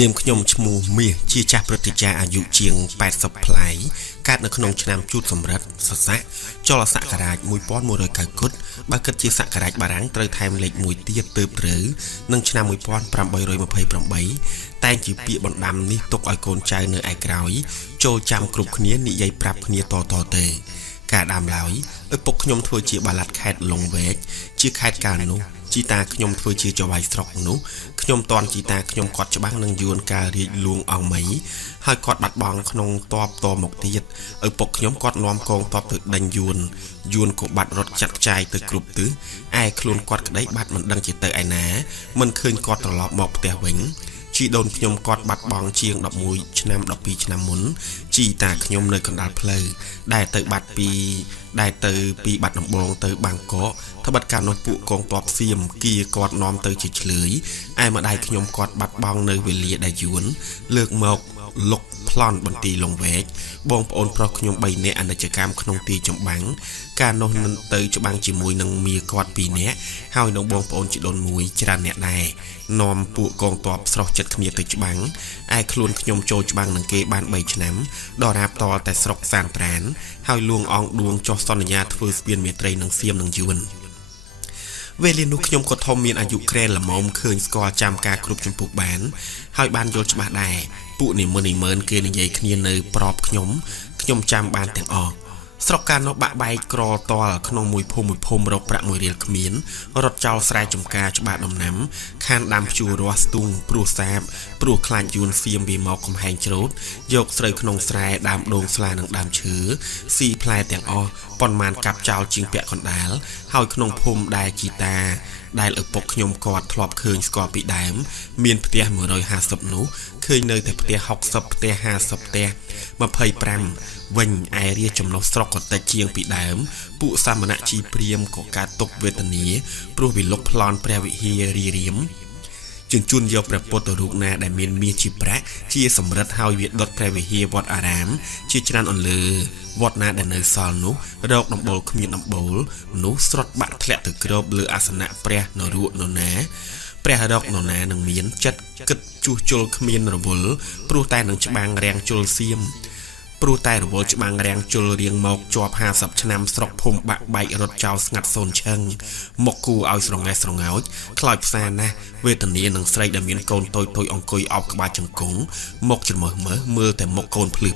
នាមខ្ញុំឈ្មោះមាសជាចាស់ព្រឹទ្ធាចារ្យអាយុជាង80ប្លាយកើតនៅក្នុងឆ្នាំជូតសំរិទ្ធសស័កចលសករាជ1190គុតបើគិតជាសករាជបារាំងត្រូវថែមលេខ1ទៀតទើបត្រូវនឹងឆ្នាំ1828តែងជាពាក្យបណ្ដាំនេះទុកឲ្យកូនចៅនៅឯក្រោយចូលចាំគ្រប់គ្នានិយាយប្រាប់គ្នាតទេការដើមឡើយឪពុកខ្ញុំធ្វើជាបាឡាត់ខេត្តលង្វែកជាខេត្តកាលនោះជីតាខ្ញុំធ្វើជាចៅហ្វាយស្រុកនោះខ្ញុំតន់ជីតាខ្ញុំគាត់ច្បាំងនឹងយួនការរាជលួងអង្គមីហើយគាត់បាត់បង់ក្នុងតបតមកទៀតឪពុកខ្ញុំគាត់នាំកងតបទៅដេញយួនក៏បាត់រត់ចាត់ចាយទៅគ្រប់ទិសឯខ្លួនគាត់ក្តីបាត់មិនដឹងជាទៅឯណាមិនឃើញគាត់ត្រឡប់មកផ្ទះវិញជីដូនខ្ញុំគាត់បាត់បង់ជាង11ឆ្នាំ12ឆ្នាំមុនជីតាខ្ញុំនៅកណ្ដាលផ្លូវដែលទៅបាត់ពីបាត់ដំបងទៅបាងកកត្បិតកាលនោះពួកកងទ័ពសៀមគៀគាត់នាំទៅជាឆ្លើយឯម្ដាយខ្ញុំគាត់បាត់បង់នៅវេលាដែលយួនលើកមកលុកប្លន់បន្ទីលងវែកបងប្អូនប្រុសខ្ញុំ3នាក់អនិច្ចកម្មក្នុងទីចម្បាំងកាលនោះនឹងទៅច្បាំងជាមួយនឹងមាគាត់2នាក់ហើយនឹងបងប្អូនជីដូនមួយច្រើនអ្នកដែរនាំពួកកងទ័ពស្រោះចិត្តគ្នាទៅច្បាំងឯខ្លួនខ្ញុំចូលច្បាំងនឹងគេបាន3ឆ្នាំដរាបតលតែស្រុកសានប្រានហើយលួងអងដួងចោះសន្យាធ្វើស្ពានមេត្រីនឹងសៀមនឹងយួនវេលានោះខ្ញុំក៏ធំមានអាយុក្រែល្មមឃើញស្គាល់ចាំការគ្រប់ចម្ពោះបានហើយបានយល់ច្បាស់ដែរពួកនិមឺនគេនិយាយគ្នានៅប្របខ្ញុំចាំបានទាំងអស់ស្រុកកាលនោះបាក់បែកក្រតលក្នុងមួយភូមិរកប្រាក់1រៀលគ្មានរត់ចោលស្រែចម្ការច្បារដំណាំខានដាំភ្ជួររាស់ស្ទូងព្រោះសាបព្រោះខ្លាចយួនសៀមវាមកកំហែងច្រូតយកស្រូវក្នុងស្រែដើមដូងស្លានិងដើមឈើស៊ីផ្លែទាំងអស់ប៉ុន្មានកាប់ចោលជាងពាក់កណ្ដាលហើយក្នុងភូមិដែលជីតាដែលឪពុកខ្ញុំគាត់ធ្លាប់ឃើញស្គាល់ពីដើមមានផ្ទះ150នោះឃើញនៅតែផ្ទះ60ផ្ទះ50ផ្ទះ25វិញឯរាចំណុះស្រុកក៏តិចជាងពីដើមពួកសាមណៈជីព្រាមក៏កើតទុកវេទនាព្រោះវិលុកប្លន់ព្រះវិហាររីរៀមជញ្ជូនយកព្រះពុទ្ធរូបណាដែលមានមាសជាប្រាក់ជាសម្រិទ្ធហើយវាដុតព្រះវិហារវត្តអារាមជាច្រើនអន្លើវត្តណាដែលនៅសល់នោះរកដំបូលគ្មានដំបូលនោះស្រុតបាក់ធ្លាក់ទៅគ្របលើអាសនៈព្រះនរៈនរណាព្រះរកនរណានឹងមានចិត្តគិតជួសជុលគ្មានរវល់ព្រោះតែនឹងច្បាំងរាំងជុលសៀមព្រោះតែរវល់ច្បាំងរាំងជុលរៀងមកជាប់50ឆ្នាំស្រុកភូមិបាក់បែករត់ចោលស្ងាត់សូនឈឹងមកគូឲ្យស្រងេះស្រងោចខ្លោចផ្សាណាស់វេទនានឹងស្រីដែលមានកូនតូចអង្គុយអោបក្បាលជង្គង់មកច្រមើលមើលតែមុខកូនភ្លឺ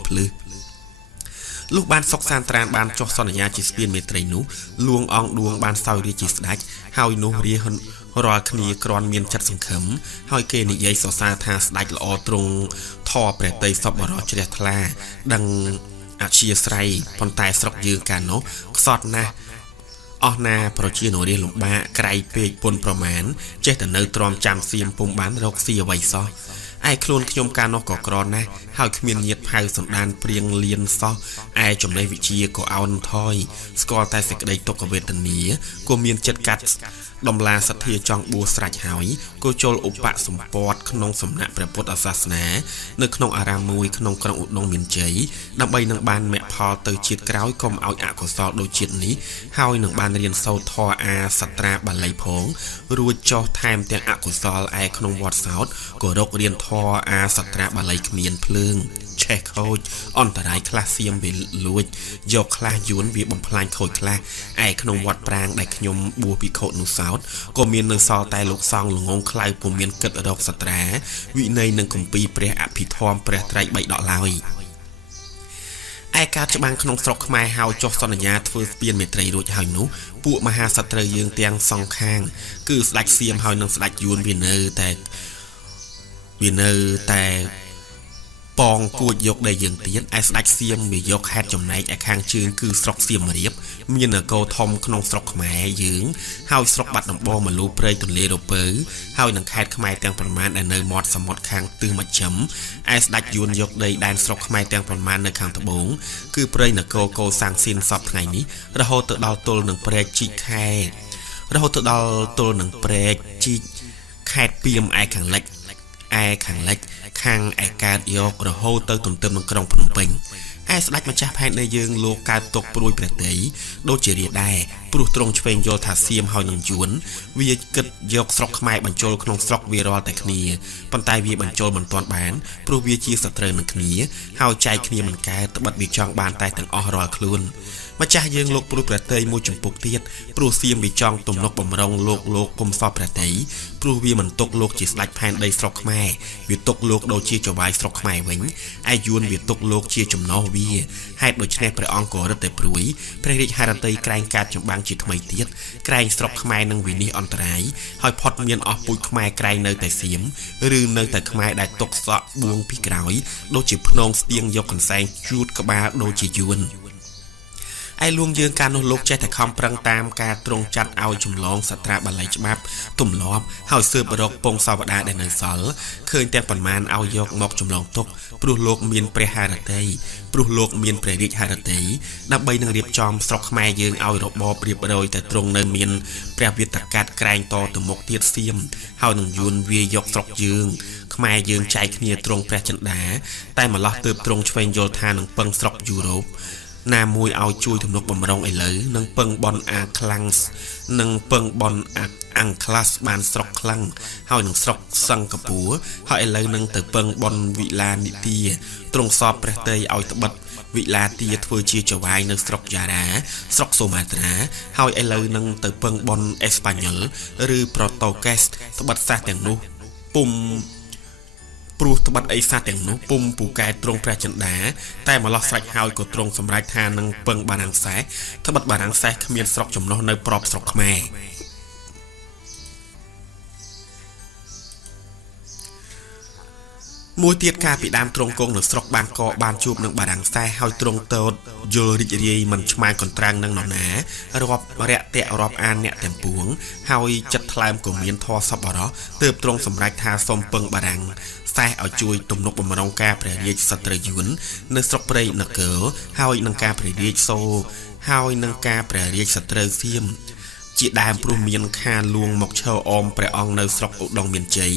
លុះបានសុកសានត្រានបានចុះសន្យាជាស្ពានមេត្រីនោះលួងអងដួងបានសោយរាជជាស្ដេចហើយនោះរារាល់គ្នាគ្រាន់មានចិត្តសង្ឃឹមហើយគេនិយាយសរសើរថាស្ដេចល្អទ្រង់ធរព្រះតីសពបរោះជ្រះថ្លាដឹងអធ្យាស្រ័យប៉ុន្តែស្រុកយើងកាលនោះខ្សត់ណាស់អស់ណាប្រជានរាលំបាកក្រៃពេកពុនប្រមាណចេះតែនៅទ្រាំចាំសៀមពុំបានរកស៊ីអ្វីសោះឯខ្លួនខ្ញុំកាលនោះក៏ក្រណាស់ហើយគ្មានញាតិផៅសណ្ដានព្រៀងលៀនសោះឯចំណេះវិជាក៏អោនថយស្គាល់តែសេចក្តីទុក្ខវេទនាក៏មានចិត្តកាត់ដំឡាសទ្ធាចង់បួសស្រេចហើយក៏ចូលឧបសម្ពតក្នុងសំណាក់ព្រះពុទ្ធសាសនានៅក្នុងអារាមមួយក្នុងក្រុងឧដុង្គមានជ័យដើម្បីនឹងបានមគ្គផលទៅជាតិក្រោយកុំឲ្យអកុសលដូចជាតិនេះហើយនឹងបានរៀនសូត្រធម៌អាសត្រាបាលីផងរួចចោះថែមទាំងអកុសលឯក្នុងវត្តសោតក៏រករៀនធម៌អាសត្រាបាលីគ្មានភ្លើងឆេះខូចអន្តរាយខ្លះសៀមវាលួចយកខ្លះយួនវាបំផ្លាញខូចខ្លះឯក្នុងវត្តប្រាងដែលខ្ញុំបួសភិក្ខុនោះសោតក៏មាននៅសល់តែលោកសង្ឃល្ងងខ្លៅពុំមានគិតរកសត្រាវិន័យនឹងគម្ពីរព្រះអភិធម្មព្រះត្រៃបិដកឡើយឯការច្បាំងក្នុងស្រុកខ្មែរហៅចុះសន្យាធ្វើស្ពានមេត្រីរួចហើយនោះពួកមហាសត្រូវយើងទាំងសងខាងគឺស្ដេចសៀមហើយនឹងស្ដេចយួនវានៅតែប៉ងគួចយកដីយើងទៀតឯស្ដេចសៀមវាយកខេត្តចំណែកឯខាងជើងគឺស្រុកសៀមរាបមាននគរធំក្នុងស្រុកខ្មែរយើងហើយស្រុកបាត់ដំបងមលូព្រៃទន្លេរពៅហើយនឹងខេត្តខ្មែរទាំងប្រមាណដែលនៅមាត់សមុទ្រខាងទិសមជ្ឈិមឯស្ដេចយួនយកដីដែនស្រុកខ្មែរទាំងប្រមាណនៅខាងត្បូងគឺព្រៃនគរកោសាំងសៀនសពថ្ងៃនេះរហូតទៅដល់ទល់នឹងព្រែកជីកខេត្តខេត្តពីមឯខាងលិចខាងឯកើតយករហូតទៅទន្ទឹមនឹងក្រុងភ្នំពេញ aiស្ដេចម្ចាស់ផែនដីយើងលោកកើតទុកព្រួយព្រះតីដូចជារាដែរព្រោះទ្រង់ឆ្វេងយល់ថាសៀមហើយនឹងយួនវាគិតយកស្រុកខ្មែរបញ្ចូលក្នុងស្រុកវារាល់តែគ្នាប៉ុន្តែវាបញ្ចូលមិនទាន់បានព្រោះវាជាសត្រូវនឹងគ្នាហើយចែកគ្នាមិនកើតត្បិតវាចង់បានតែទាំងអស់រាល់ខ្លួនម្ចាស់យើងលោកព្រួយព្រះតីមួយចំពុកទៀតព្រោះសៀមវាចង់ទំនុកបំរុងលោកគុំសពព្រះតីព្រោះវាមិនទុកលោកជាស្ដេចផែនដីស្រុកខ្មែរវាទុកលោកដូចជាចៅហ្វាយស្រុកខ្មែរវិញឯយួនវាទុកលោកជាចំណោះវាហេតុដូច្នេះព្រះអង្គក៏រឹតតែព្រួយព្រះរាជហឫទ័យក្រែងកាតចម្បាំងជាថ្មីទៀតក្រែងស្រុកខ្មែរនឹងវិនិច្ឆ័យអន្តរាយហើយផុតមានអស់ពូជខ្មែរក្រែងនៅតែសៀមឬនៅតែខ្មែរដែលទុកសក់បួងពីក្រោយដូចជាភ្នងស្ទៀងយកកន្សែងជួតក្បាលដូចជាយួនឯលួងយើងកាលនោះលោកចេះតែខំប្រឹងតាមការទ្រង់ចាត់ឲ្យចម្លងសត្រាបាលីច្បាប់ទម្លាប់ហើយស៊ើបរកពងសាវតាដែលនៅសល់ឃើញតែប៉ុន្មានឲ្យយកមកចម្លងទុកព្រោះលោកមានព្រះハរតីព្រោះលោកមានព្រះរាជハរតីដើម្បីនឹងរៀបចំស្រុកខ្មែរយើងឲ្យរបបរៀបរយតែទ្រង់នៅមានព្រះវិតកាត់ក្រែងតទៅមុខទៀតសៀមហើយនឹងយួនវាយកស្រុកយើងខ្មែរយើងចែកគ្នាទ្រង់ព្រះចិន្តាតែម្លោះទើបទ្រង់ឆ្វេងយល់ថានឹងពឹងស្រុកយុរ៉ុបណាមួយឲ្យជួយទំនុកបំរុងឥឡូវនឹងពឹងបនអាខ្លាំងនឹងពឹងបនអាំងក្លាសបានស្រុកខ្លាំងហើយនឹងស្រុកសិង្ហបុរីហើយឥឡូវនឹងទៅពឹងបនវិឡានិទាទ្រង់សពព្រះតីឲ្យត្បិតវិឡាទាធ្វើជាចៅហ្វាយនៅស្រុកយ៉ារ៉ាស្រុកសូម៉ាត្រាហើយឥឡូវនឹងទៅពឹងបនអេស្ប៉ាញ៉ុលឬប្រូតូកេសត្បិតសាសទាំងនោះពុំព្រោះត្បិតអីសាទាំងនោះពុំពូកែទ្រង់ព្រះចិន្តាតែម្លោះស្រេចហើយក៏ទ្រង់សម្រេចថានឹងពឹងបារាំងសេះត្បិតបារាំងសេះគ្មានស្រុកចំណុះនៅប្របស្រុកខ្មែរមួយទៀតការពីដើមទ្រង់គង់នៅស្រុកបានកកបានជួបនឹងបារាំងសេះហើយទ្រង់តូតយល់រីករាយមិនឆ្មាញកន្ត្រាំងនឹងនរណារាប់រាក់តាក់រាប់អានអ្នកទាំងពួងហើយចិត្តថ្លើមក៏មានធម៌សប្បុរសទើបទ្រង់សម្រេចថាសូមពឹងបារាំងសេះឲ្យជួយទំនុកបំរុងការព្រះរាជសត្រូវយួននៅស្រុកព្រៃនគរហើយនឹងការព្រះរាជសូហើយនឹងការព្រះរាជសត្រូវសៀមជាដើមព្រោះមានខាលួងមកឈរអមព្រះអង្គនៅស្រុកឧដុង្គមានជ័យ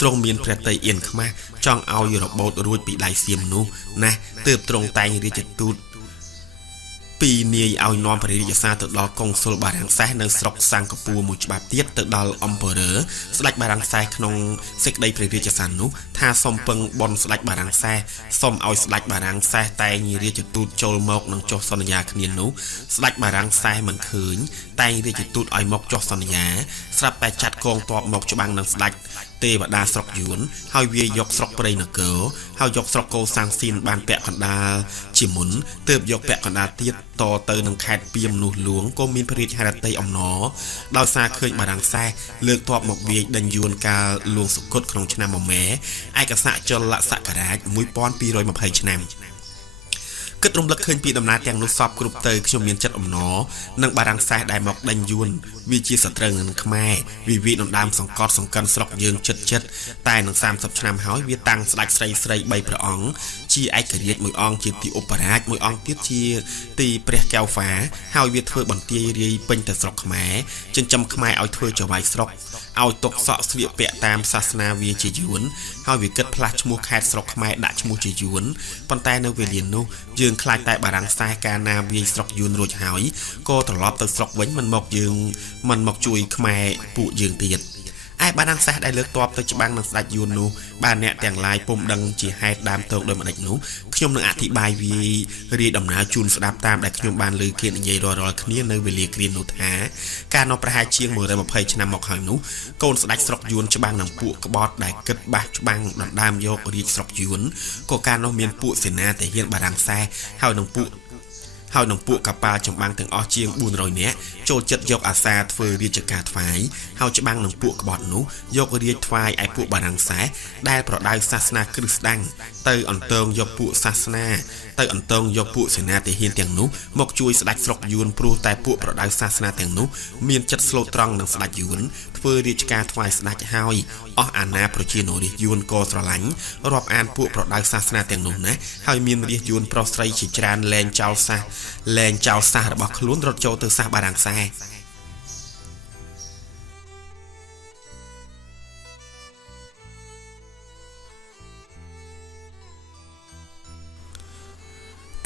ទ្រង់មានព្រះតីអៀនខ្មាស់ចង់ឲ្យរបូតរួចពីដៃសៀមនោះណាទើបទ្រង់តែងរាជទូតពីនាយឲ្យនាំព្រះរាជសារទៅដល់កុងស៊ុលបារាំងសេះនៅស្រុកសិង្ហបុរីមួយច្បាប់ទៀតទៅដល់អំពើរើស្ដេចបារាំងសេះក្នុងសេចក្តីព្រះរាជសារនោះថាសូមពឹងបនស្ដេចបារាំងសេះសូមឲ្យស្ដេចបារាំងសេះតែងរាជទូតចូលមកនឹងចុះសន្យាគ្នានោះស្ដេចបារាំងសេះមិនឃើញតែងរាជទូតឲ្យមកចុះសន្យាស្រាប់តែចាត់កងទ័ពមកច្បាំងនឹងស្ដេចទេវតាស្រុកយួនហើយវាយកស្រុកព្រៃនគរហើយយកស្រុកកោសាំងស៊ីនបានពាក់កណ្ដាលជាមុនទើបយកពាក់កណ្ដាលទៀតតទៅនឹងខេត្តពីមនោះលួងក៏មានព្រះរាជហឫទ័យអំណរដោយសារឃើញបារាំងសេះលើកទ័ពមកវាយដេញយួនកាលលួងសុគតក្នុងឆ្នាំមមែឯកស័កចលសករាជ1220ឆ្នាំគិតរំលឹកឃើញពីដំណើរទាំងនោះសពគ្រប់ទៅខ្ញុំមានចិត្តអំណរនឹងបារាំងសេះដែលមកដេញយួនវាជាសត្រូវនឹងខ្មែរវិវាទដណ្ដើមសង្កត់សង្កិនស្រុកយើងចិត្តតែនឹង30ឆ្នាំហើយវាតាំងស្ដេចស្រី3ព្រះអង្គជាឯករាជ្យមួយអង្គជាទីឧបរាជមួយអង្គទៀតជាទីព្រះកែវហ្វាហើយវាធ្វើបន្ទាយរាយពេញទៅស្រុកខ្មែរចិញ្ចឹមខ្មែរឲ្យធ្វើចៅហ្វាយស្រុកឲ្យទុកសក់ស្លៀកពាក់តាមសាសនាវាជាយួនហើយវាគិតផ្លាស់ឈ្មោះខេត្តស្រុកខ្មែរដាក់ឈ្មោះជាយួនប៉ុន្តែនៅវេលានោះយើងខ្លាចតែបារាំងសេះកាលណាវាយស្រុកយួនរួចហើយក៏ត្រឡប់ទៅស្រុកវិញមិនមកជួយខ្មែរពួកយើងទៀតឯបារាំងសេះដែលលើកទ័ពទៅច្បាំងនឹងស្ដេចយួននោះបានអ្នកទាំងឡាយពុំដឹងជាហេតុដើមតោកដោយម្ដេចនោះខ្ញុំនឹងអធិប្បាយវារាយដំណើរជូនស្ដាប់តាមដែលខ្ញុំបានលើគេនិយាយរាល់គ្នានៅវេលាគ្រានោះថាកាលនោះប្រហែលជាង120ឆ្នាំមកហើយនោះកូនស្ដេចស្រុកយួនច្បាំងនឹងពួកក្បត់ដែលគិតបាសច្បាំងដណ្ដើមយករាជស្រុកយួនក៏កាលនោះមានពួកសេនាទាហានបារាំងសេះហើយនឹងពួកកប៉ាល់ចម្បាំងទាំងអស់ជាង400នាក់ចូលចិត្តយកអាសាធ្វើរាជការថ្វាយហើយច្បាំងនឹងពួកក្បត់នោះយករាជថ្វាយឯពួកបារាំងសេះដែលប្រដៅសាសនាគ្រិស្តស្ដាំងទៅអន្តងយកពួកសាសនាទៅអន្តងយកពួកសេនាទាហានទាំងនោះមកជួយស្ដេចស្រុកយួនព្រោះតែពួកប្រដៅសាសនាទាំងនោះមានចិត្តស្លូតត្រង់នឹងស្ដេចយួនធ្វើរាជការថ្វាយស្ដេចហើយអស់អាណាប្រជានរាជយួនក៏ស្រឡាញ់រាប់អានពួកប្រដៅសាសនាទាំងនោះណាហើយមានរាជយួនប្រុសស្រីជាច្រើនលែងចោលសាសរបស់ខ្លួនរត់ចូលទៅសាសបារាំងសេះ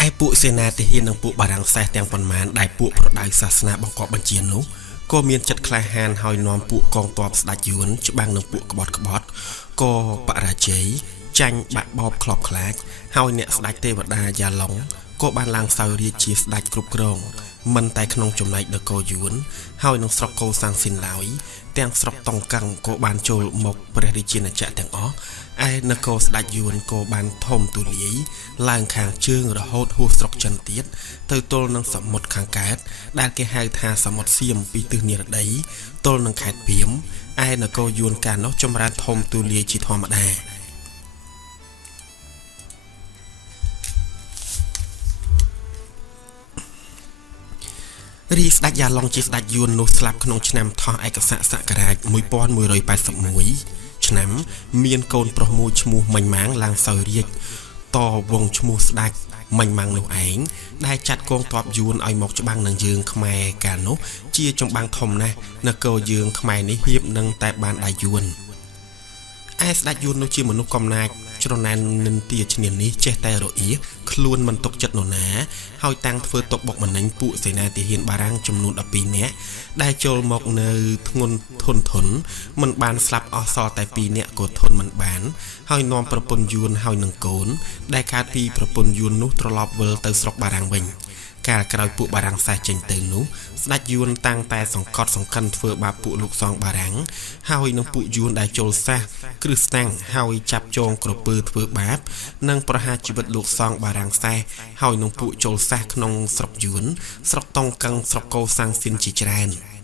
ឯ ពួកសេនាទាហាននិងពួកបារាំងសេះទាំងប៉ុន្មានដែលពួកប្រដៅសាសនាបង្កប់បញ្ជានោះក៏មានចិត្តក្លាហានហើយនាំពួកកងទ័ពស្ដេចយួនច្បាំងនឹងពួកក្បត់ក៏បរាជ័យចាញ់បាក់បោបក្លបខ្លាចហើយអ្នកស្ដេចទេវតាយ៉ាឡុងក៏បានឡើងសោយរាជជាស្ដេចគ្រប់គ្រងមិនតែក្នុងចំណែកនគរយួនហើយនឹងស្រុកកូសាំងស៊ីនឡើយទាំងស្រុកតុងកាំងក៏បានចូលមកព្រះរាជាណាចក្រទាំងអស់ឯនគរស្ដេចយួនក៏បានធំទូលាយឡើងខាងជើងរហូតហួសស្រុកចិនទៀតទៅទល់នឹងសមុទ្រខាងកើតដែលគេហៅថាសមុទ្រសៀមពីទិសនិរតីទល់នឹងខេត្តពីមឯនគរយួនកាលនោះចម្រើនធំទូលាយជាធម្មតារីស្ដេចយ៉ាឡុងជាស្ដេចយួននោះស្លាប់ក្នុងឆ្នាំថោះឯកស័ក្តិសករាជ1181ឆ្នាំមានកូនប្រុសមួយឈ្មោះម៉ាញ់ម៉ាងឡើងសោយរាជតវងឈ្មោះស្ដេចម៉ាញ់ម៉ាងនោះឯងដែលចាត់កងទ័ពយួនឲ្យមកច្បាំងនឹងយើងខ្មែរកាលនោះជាចម្បាំងធំណាស់នគរយើងខ្មែរនេះហៀបនឹងតែបានដៃយួនឯស្ដេចយួននោះជាមនុស្សកំណាចច្រណែននិន្ទាឈ្នានីសចេះតែរអៀសខ្លួនមិនទុកចិត្តនរណាហើយតាំងធ្វើទុកបុកម្នេញពួកសេនាទាហានបារាំងចំនួន12នាក់ដែលចូលមកនៅធ្ងន់ធនមិនបានស្លាប់អស់សល់តែ2នាក់ក៏ធន់មិនបានហើយនាំប្រពន្ធយួនហើយនឹងកូនដែលកើតពីប្រពន្ធយួននោះត្រឡប់វិលទៅស្រុកបារាំងវិញកាលក្រោយពួកបារាំងសេះចេញទៅនោះស្ដេចយួនតាំងតែសង្កត់សង្កិនធ្វើបាបពួកលោកសងបារាំងហើយនឹងពួកយួនដែលចូលសេះគ្រឹះស្តាំងហើយចាប់ចងក្រពើធ្វើបាបនិងប្រហារជីវិតលោកសងបារាំងសេះហើយនឹងពួកចូលសេះក្នុងស្រុកយួនស្រុកតុងកាំងស្រុកកូសាំងស៊ីនជាច្រើន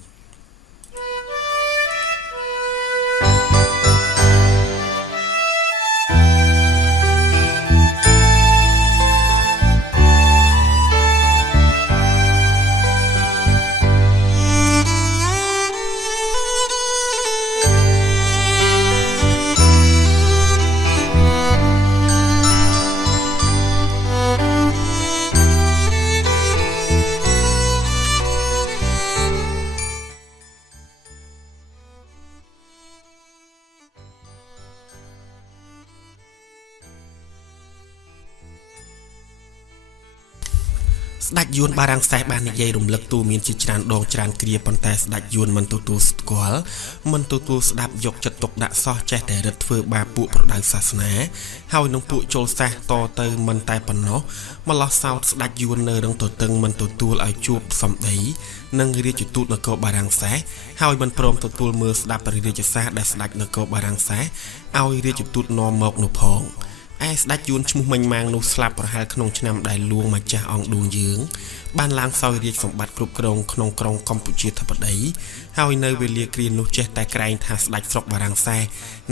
ស្ដេចយួនបារាំងសេះបាននិយាយរំលឹកទូមានជាច្រើនដងច្រើនគ្រាប៉ុន្តែស្ដេចយួនមិនទទួលស្គាល់មិនទទួលស្ដាប់យកចិត្តទុកដាក់សោះចេះតែរឹតធ្វើបាបពួកប្រដៅសាសនាហើយនឹងពួកចូលសេះតទៅមិនតែប៉ុណ្ណោះម្លោះសោតស្ដេចយួននៅរឹងទទឹងមិនទទួលឲ្យជួបសម្ដីនិងរាជទូតនគរបារាំងសេះហើយមិនព្រមទទួលមើលស្ដាប់ព្រះរាជសារដែលស្ដេចនគរបារាំងសេះឲ្យរាជទូតនាំមកនោះផងឯស្ដេចយួនឈ្មោះម៉ាញ់ម៉ាងនោះស្លាប់ប្រហែលក្នុងឆ្នាំដែលលួងម្ចាស់អង្គឌួងយើងបានឡើងសោយរាជសម្បត្តិគ្រប់គ្រងក្នុងក្រុងកម្ពុជាធិបតីហើយនៅវេលាគ្រានោះចេះតែក្រែងថាស្ដេចស្រុកបារាំងសេះ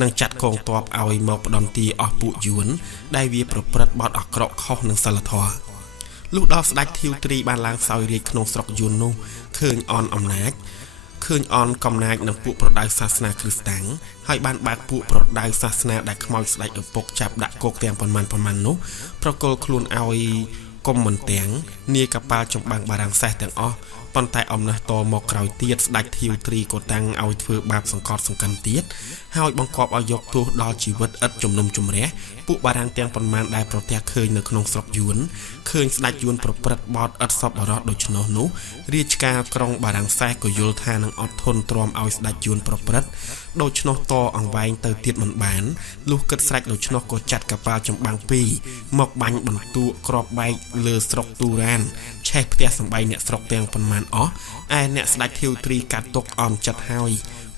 នឹងចាត់កងទ័ពឲ្យមកផ្ដន់ទាអស់ពួកយួនដែលវាប្រព្រឹត្តបទអាក្រក់ខុសនឹងសិលធម៌លុះដល់ស្ដេចធីវត្រីបានឡើងសោយរាជក្នុងស្រុកយួននោះឃើញអន់អំណាចឃើញអន់កំណាចនឹងពួកប្រដៅសាសនាគ្រីស្តាំងហើយបានបើកពួកប្រដៅសាសនាដែលខ្មោចស្ដេចឪពុកចាប់ដាក់គុកទាំងប៉ុន្មាននោះប្រគល់ខ្លួនឲ្យកុំមិនទាំងនាយកប៉ាល់ចម្បាំងបារាំងសេះទាំងអស់ប៉ុន្តែអំណះតមកក្រោយទៀតស្ដេចធីវត្រីក៏តាំងឲ្យធ្វើបាបសង្កត់សង្កិនទៀតហើយបង្គាប់ឲ្យយកទោសដល់ជីវិតឥតជំនុំជម្រះពួកបារាំងទាំងប៉ុន្មានដែលប្រទះឃើញនៅក្នុងស្រុកយួនឃើញស្ដេចយួនប្រព្រឹត្តបទឥតសប្បុរសដូច្នោះនោះរាជការក្រុងបារាំងសេះក៏យល់ថានឹងអត់ធន់ទ្រាំឲ្យស្ដេចយួនប្រព្រឹត្តដូច្នោះតអង្វែងទៅទៀតមិនបានលុះគិតស្រេចដូច្នោះក៏ចាត់កប៉ាល់ចម្បាំង2មកបាញ់បន្ទក់ក្របបែកលើស្រុកទូរ៉ានឆេះផ្ទះសម្បែងអ្នកស្រុកទាំងប៉ុន្មានអស់ឯអ្នកស្ដេចធីវត្រីកាត់ទុកអន់ចិត្តហើយ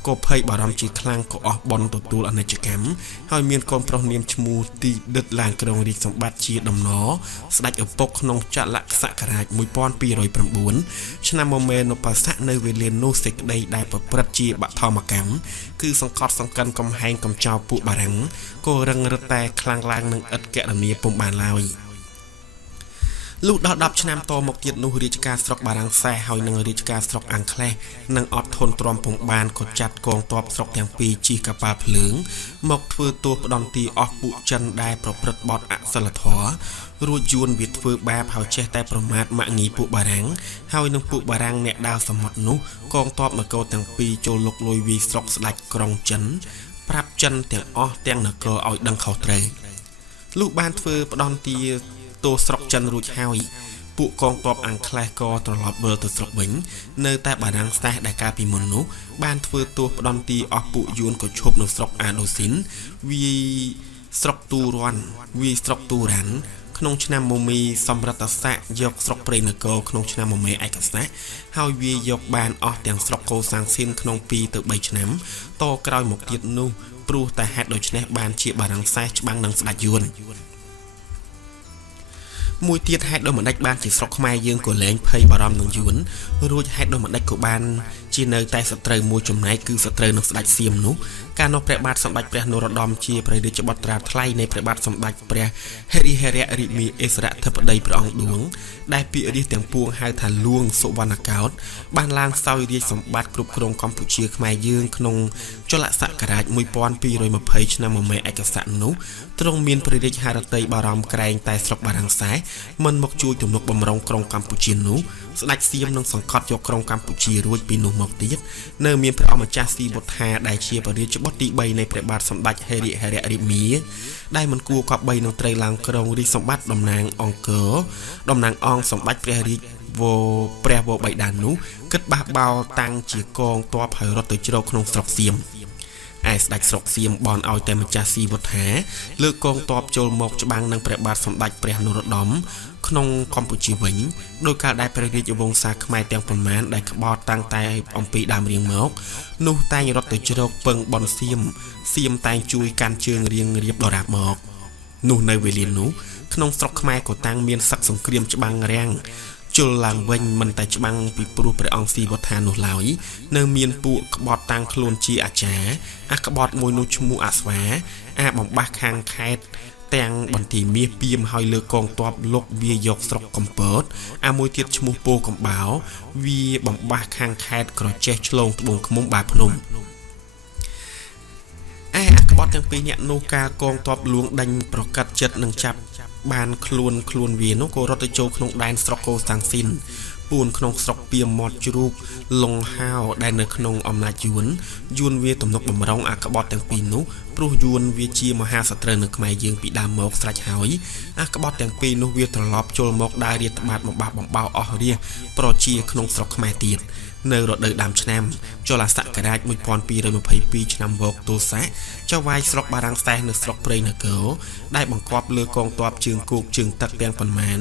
ក៏ភ័យបារម្ភជាខ្លាំងក៏អស់បនទទួលអនិច្ចកម្មហើយមានកូនប្រុសនាមឈ្មោះទីដិតឡើងក្រុងរាជសម្បត្តិជាដំណស្ដេចឪពុកក្នុងចលសករាជ1209ឆ្នាំមមេនុបស័កនៅវេលានោះសេចក្តីដែលប្រព្រឹត្តជាបឋមកម្មគឺសង្កត់សង្កិនកំហែងកំចោលពួកបារាំងក៏រឹងរឹតតែខ្លាំងឡើងនឹងឥតកណនាពុំបានឡើយលុះដល់10ឆ្នាំតមកទៀតនោះរាជការស្រុកបារាំងសេះហើយនឹងរាជការស្រុកអង់គ្លេសនឹងអត់ធន់ទ្រាំពុំបានក៏ចាត់កងទ័ពស្រុកទាំងពីរជិះកប៉ាល់ភ្លើងមកធ្វើទោសផ្ដន់ទាអស់ពួកចិនដែលប្រព្រឹត្តបទអសិលធម៌រួចយួនវាធ្វើបាបហើយចេះតែប្រមាថមាក់ងាយពួកបារាំងហើយនឹងពួកបារាំងអ្នកដើរសមុទ្រនោះកងទ័ពនគរទាំងពីរចូលលុកលុយវាយស្រុកស្ដេចក្រុងចិនប្រាប់ចិនទាំងអស់ទាំងនគរឲ្យដឹងខុសត្រូវលុះបានធ្វើផ្ដន់ទា ទោស្រុកចិនរួចហើយពួកកងទ័ពអង់គ្លេសក៏ត្រឡប់វិលទៅស្រុកវិញនៅតែបារាំងសេះដែលកាលពីមុននោះបានធ្វើទោសផ្ដន់ទីអស់ពួកយួនក៏ឈប់នៅស្រុកអាដូស៊ីនវាស្រុកទូរ៉ាន់វាស្រុកទូរ៉ាន់ក្នុងឆ្នាំមមីសម្រាប់តស័កយកស្រុកព្រៃនគរក្នុងឆ្នាំមមេឯកសារហើយវាយកបានអស់ទាំងស្រុកកូសាំងស៊ីនក្នុង2 ទៅ 3 ឆ្នាំតក្រោយមកទៀតនោះព្រោះតែហេតុដូច្នេះបានជាបារាំងសេះច្បាំងនឹងស្ដេចយួនមួយទៀតហេតុដូចម្ដេចបានជាស្រុកខ្មែរយើងក៏លែងភ័យបារម្ភនឹងយួនរួចហេតុដូចម្ដេចក៏បានជានៅតែសត្រូវមួយចំណែកគឺសត្រូវនឹងស្ដេចសៀមនោះកាលនោះព្រះបាទសម្ដេចព្រះនរោត្តមជាព្រះរាជបុត្រាថ្លៃនៃព្រះបាទសម្ដេចព្រះហរិហរៈរិមីអិសរៈធិបតីព្រះអង្គឌួងដែលពាក្យរាជទាំងពួងហៅថាលួងសុវណ្ណកោដ្ឋបានឡើងសោយរាជសម្បត្តិគ្រប់គ្រងកម្ពុជាខ្មែរយើងក្នុងចលសករាជ1220ឆ្នាំមមេឯកសារនោះទ្រង់មានព្រះរាជហឫទ័យបារម្ភក្រែងតែស្រុកបារាំងសេះមិនមកជួយទំនុកបំរុងក្រុងកម្ពុជានោះស្ដេចសៀមនឹងសង្កត់យកក្រុងកម្ពុជារួចពីនោះមកទៀតនៅមានព្រះអម្ចាស់ស៊ីវុត្ថាដែលជាព្រះរាជបុត្រទី3នៃព្រះបាទសម្ដេចហរិហរៈរិមីដែលមិនគួរគប្បីនឹងត្រូវឡើងក្រុងរាជសម្បត្តិតំណាងអង្គរតំណាងអង្គសម្ដេចព្រះរាជព្រះវរបិតានោះគិតបះបោតាំងជាកងទ័ពហើយរត់ទៅជ្រកក្នុងស្រុកសៀមឯស្ដេចស្រុកសៀមបនឲ្យតែម្ចាស់ស៊ីវុត្ថាលើកកងទ័ពចូលមកច្បាំងនឹងព្រះបាទសម្ដេចព្រះនរោត្តមក្នុងកម្ពុជាវិញដោយការដែលព្រះរាជវង្សាខ្មែរទាំងប៉ុន្មានដែលក្បត់តាំងតែអំពីដើមរៀងមកនោះតែងរត់ទៅជ្រកពឹងបនសៀមតែងជួយកាន់ជើងរៀងរៀបដរាបមកនោះនៅវេលានោះក្នុងស្រុកខ្មែរក៏តាំងមានសឹកសង្គ្រាមច្បាំងរាំងជលឡើងវិញមិនតែច្បាំងពីព្រោះព្រះអង្គស៊ីវត្ថានោះឡើយនៅមានពួកក្បត់តាំងខ្លួនជាអាចារ្យអាក្បត់មួយនោះឈ្មោះអាស្វាបំបះខាងខេត្តទាំងបន្ទាយមាសពីមហើយលើកងទ័ពលុកវាយកស្រុកកំពតមួយទៀតឈ្មោះពោកំបោវាបំបះខាងខេត្តក្រចេះឆ្លងត្បូងឃ្មុំបាភ្នំអាក្បត់ទាំងពីរនាក់នោះការកងទ័ពលួងដេញប្រកាត់ចិត្តនឹងចាប់បានខ្លួនវានោះក៏រត់ទៅចូលក្នុងដែនស្រុកកូសាំងស៊ីនពួនក្នុងស្រុកពីមាត់ជ្រូកលងហៅដែលនៅក្នុងអំណាចយួនវាទំនុកបំរុងអាក្បត់ទាំងពីរនោះព្រោះយួនវាជាមហាសត្រូវនៅខ្មែរយើងពីដើមមកស្រេចហើយអាក្បត់ទាំងពីរនោះវាត្រឡប់ចូលមកដើររាតត្បាតបំបោអស់រាជប្រជាក្នុងស្រុកខ្មែរទៀតនៅរដូវដើមឆ្នាំចលសករាជ1222ឆ្នាំវកទោស័កចៅវាយស្រុកបារាំងសេះនៅស្រុកព្រៃនគរដែលបង្គាប់លើកងទ័ពជើងគោកជើងទឹកទាំងប៉ុន្មាន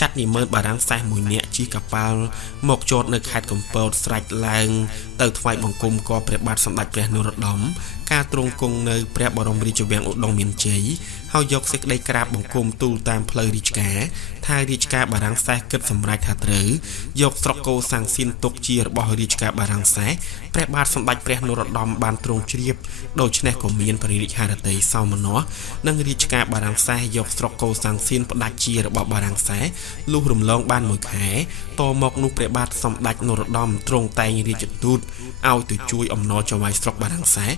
ចាត់និមឺតបារាំងសេះមួយនាក់ជិះកប៉ាល់មកចតនៅខេត្តកំពតស្រេចឡើងទៅថ្វាយបង្គំក៏ព្រះបាទសម្ដេចព្រះនរោត្តមការទ្រង់គង់នៅព្រះបរមរាជវាំងឧដុង្គមានជ័យហើយយកសេចក្តីក្រាបបង្គំទូលតាមផ្លូវរាជការថារាជការបារាំងសេះគិតសម្រេចថាត្រូវយកស្រុកកូសាំងស៊ីនទុកជារបស់រាជការបារាំងសេះព្រះបាទសម្ដេចព្រះនរោត្តមបានទ្រង់ជ្រាបដូច្នេះក៏មានព្រះរាជហឫទ័យសោមនស្សនិងរាជការបារាំងសេះយកស្រុកកូសាំងស៊ីនផ្ដាច់ជារបស់បារាំងសេះលុះរំលងបានមួយខែតមកនោះព្រះបាទសម្ដេចនរោត្តមទ្រង់តែងរាជទូតឲ្យទៅជួយអំណរចៅវាយស្រុកបារាំងសេះ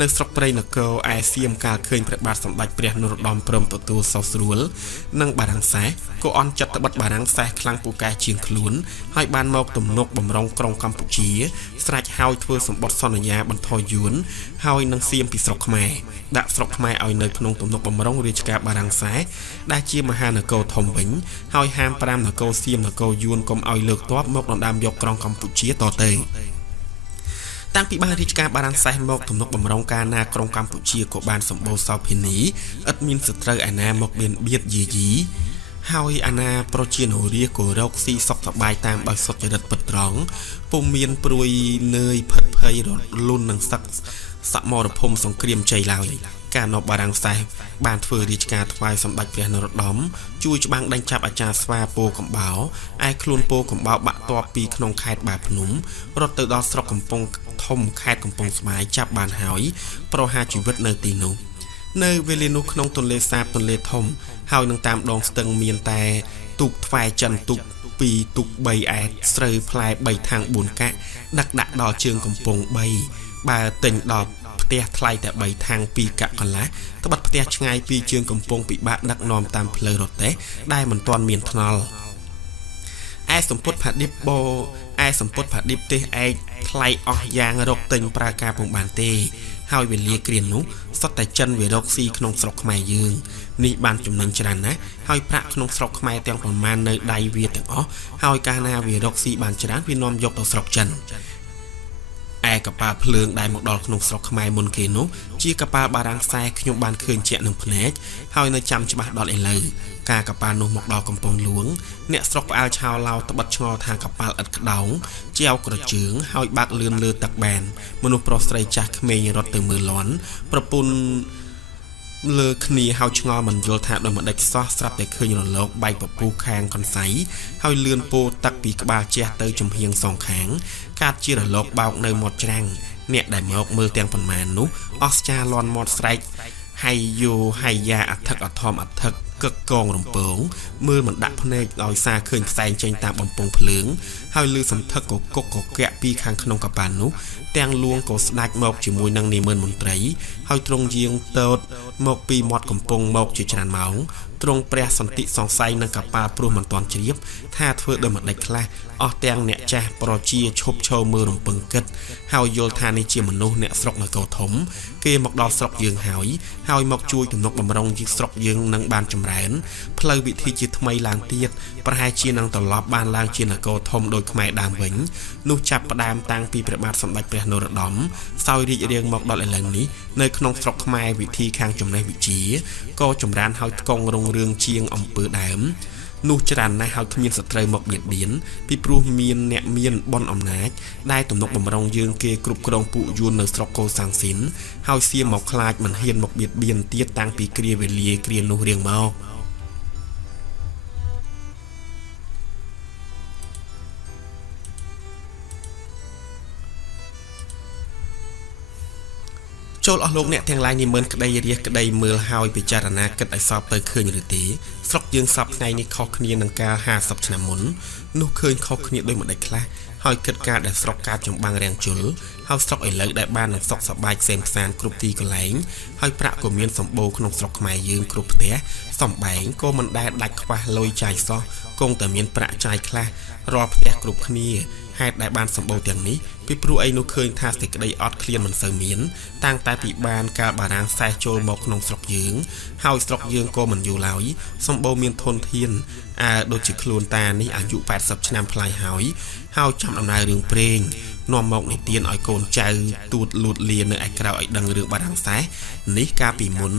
នៅស្រុកព្រៃនគរឯសៀមកាលឃើញព្រះបាទសម្ដេចព្រះនរោត្តមព្រមទទួលសោកស្រួលនឹងបារាំងសេះក៏អន់ចិត្តត្បិតបារាំងសេះខ្លាំងពូកែជាងខ្លួនហើយបានមកទំនុកបំរុងក្រុងកម្ពុជាស្រេចហើយធ្វើសម្បត្តិសន្យាបន្ថយយួនហើយនឹងសៀមពីស្រុកខ្មែរដាក់ស្រុកខ្មែរឲ្យនៅក្នុងទំនុកបំរុងរាជការបារាំងសេះដែលជាមហានគរធំវិញហើយហាម5នគរសៀមនគរយួនកុំឲ្យលើកទ័ពមកដណ្ដើមយកក្រុងកម្ពុជាតទៅតាំងពីបានរាជការបារាំងសេះមកទំនុកបំរុងការណាក្រុងកម្ពុជាក៏បានសម្បូរសោភានីឥតមានសត្រូវឯណាមកបៀតយាយីហើយអាណាប្រជានរាក៏រកស៊ីសុខសប្បាយតាមដោយសុចរិតពិតត្រង់ពុំមានព្រួយនឿយផិតភ័យរលូននឹងសឹកសមរភូមិសង្គ្រាមជ័យឡើយការនៅបារាំងសេះបានធ្វើរាជការថ្វាយសម្ដេចព្រះនរោត្តមជួយច្បាំងដេញចាប់អាចារ្យស្វាពោកំបោឯខ្លួនពោកំបោបាក់តបពីក្នុងខេត្តបាភ្នំរត់ទៅដល់ស្រុកកំពង់ធំខេត្តកំពង់ស្វាយចាប់បានហើយប្រហារជីវិតនៅទីនោះនៅវេលានោះក្នុងទន្លេសាបទន្លេធំហើយនឹងតាមដងស្ទឹងមានតែទូកថ្វាយចិនទូក2ទូក3ឯស្រូវផ្លែ3ທາງ4កាក់ដឹកដាក់ដល់ជើងកំពង់3បើទិញដល់ផ្ទះថ្លៃតែ3ທາງ2កាក់កន្លះត្បិតផ្ទះឆ្ងាយពីជើងកំពង់ពិបាកដឹកនាំតាមផ្លូវរទេះដែលមិនទាន់មានថ្នល់ឯ ឯសម្ពុតផាឌីបបោឯសម្ពុតផាឌីបទេឯកថ្លៃអស់យ៉ាងរកទិញប្រើការពុំបានទេហើយវេលាក្រៀននោះសុទ្ធតែចិនវារកស៊ីក្នុងស្រុកខ្មែរយើងនេះបានចំណេញច្រើនណាស់ហើយប្រាក់ក្នុងស្រុកខ្មែរទាំងប្រមាណនៅដៃវាទាំងអស់ហើយកាលណាវារកស៊ីបានច្រើនវានាំយកទៅស្រុកចិនឯកប៉ាល់ភ្លើងដែលមកដល់ក្នុងស្រុកខ្មែរមុនគេនោះជាកប៉ាល់បារាំងខ្សែខ្ញុំបានឃើញជាក់នឹងភ្នែកហើយនៅចាំច្បាស់ដល់ឥឡូវការកប៉ាល់នោះមកដល់កំពង់ហ្លួងអ្នកស្រុកផ្អើលឆោឡោត្បិតឆ្ងល់ថាកប៉ាល់ឥតក្តោងជាវក្រជើងហើយបាក់លឿនលើទឹកបានមនុស្សប្រុសស្រីចាស់ក្មេងរត់ទៅមើលលន់ប្រពន្ធលើគ្នាហើយឆ្ងល់មិនយល់ថាដោយមិនដេចសោះស្រាប់តែឃើញរលកបែកពពុះខាងកន្សៃហើយលឿនពោទឹកពីក្បាលជះទៅចំហៀងសងខាងកាត់ជារលកបោកនៅមាត់ច្រាំងអ្នកដែលមកមើលទាំងប៉ុន្មាននោះអស្ចារ្យលន់មាត់ស្រែកហើយយោហើយយ៉ាអធិកអធមអធិកកឹកកងរំពងមើលមិនដាក់ភ្នែកដោយសារឃើញផ្សែងចេញតាមបំពង់ភ្លើងហើយលឺសន្ធឹកកកកកាក់ពីខាងក្នុងកប៉ាល់នោះទាំងលួងក៏ស្ដាច់មកជាមួយនឹងនាម៉ឺនមន្ត្រីហើយទ្រង់យាងតូតមកពីមាត់កំពង់មកជាច្រើនម៉ោងទ្រង់ព្រះសន្តិសង្ស័យនឹងកប៉ាល់ព្រោះមិនទាន់ជ្រាបថាធ្វើដោយមិនដេចខ្លះអស់ទាំងអ្នកចាស់ប្រជាឈប់ឈរមើលរំពឹងគិតហើយយល់ថានេះជាមនុស្សអ្នកស្រុកនគរធំគេមកដល់ស្រុកយើងហើយមកជួយទំនុកបំរុងជាស្រុកយើងនឹងបានចម្រើនផ្លូវវិធីជាថ្មីឡើងទៀតប្រហែលជានឹងត្រឡប់បានឡើងជានគរធំដោយខ្មែរដើមវិញនោះចាប់ផ្ដើមតាំងពីព្រះបាទសម្ដេចព្រះនរោត្តមសោយរាជរៀងមកដល់ឥឡូវនេះនៅក្នុងស្រុកខ្មែរវិធីខាងចំណេះវិជ្ជាក៏ចម្រើនហើយថ្កង់រុងរឿងជាងអំពើដើមនោះច្រើនណាស់ហើយគ្មានសត្រូវមកបៀតបៀនពីព្រោះមានអ្នកមានបុណ្យអំណាចដែលទំនុកបំរុងយើងគេគ្រប់គ្រងពួកយួននៅស្រុកកូសាំងស៊ីនហើយសៀមមកខ្លាចមិនហ៊ានមកបៀតបៀនទៀតតាំងពីគ្រាវេលាគ្រានោះរៀងមកចូលអស់លោកអ្នកទាំងឡាយនិមន្តក្តីរាក្តីមើលហើយពិចារណាគិតឲ្យសពទៅឃើញឬទេស្រុកយើងសពថ្ងៃនេះខុសគ្នានឹងកាល50ឆ្នាំមុននោះឃើញខុសគ្នាដោយមិនដេចខ្លះហើយគិតការដែលស្រុកកាបចំបាំងរាំងជុលហើយស្រុកឥឡូវដែលបាននឹងសុខសប្បាយផ្សេងផ្សានគ្រប់ទីកន្លែងហើយប្រាក់ក៏មានសម្បូរក្នុងស្រុកខ្មែរយើងគ្រប់ផ្ទះសំបែងក៏មិនដែលដាច់ខ្វះលុយចាយសោះគង់តែមានប្រាក់ចាយខ្លះរាល់ផ្ទះគ្រប់គ្នាហេតុដែលបានសម្បូរទាំងនេះពីព្រោះអីនោះឃើញថាសេចក្តីអត់ឃ្លានមិនសូវមានតាំងតែពីបានកាលបារាំងសែចូលមកក្នុងស្រុកយើងហើយស្រុកយើងក៏មិនយូរឡើយសម្បូរមានធនធានដូចជាខ្លួនតានេះអាយុ80ឆ្នាំផ្លាយហើយចាំដំណើររឿងព្រេងនាំមកនិទានឲ្យកូនចៅទូតលូតលានៅឯក្រៅឲ្យដឹងរឿងបារាំងសែនេះកាលពីមុន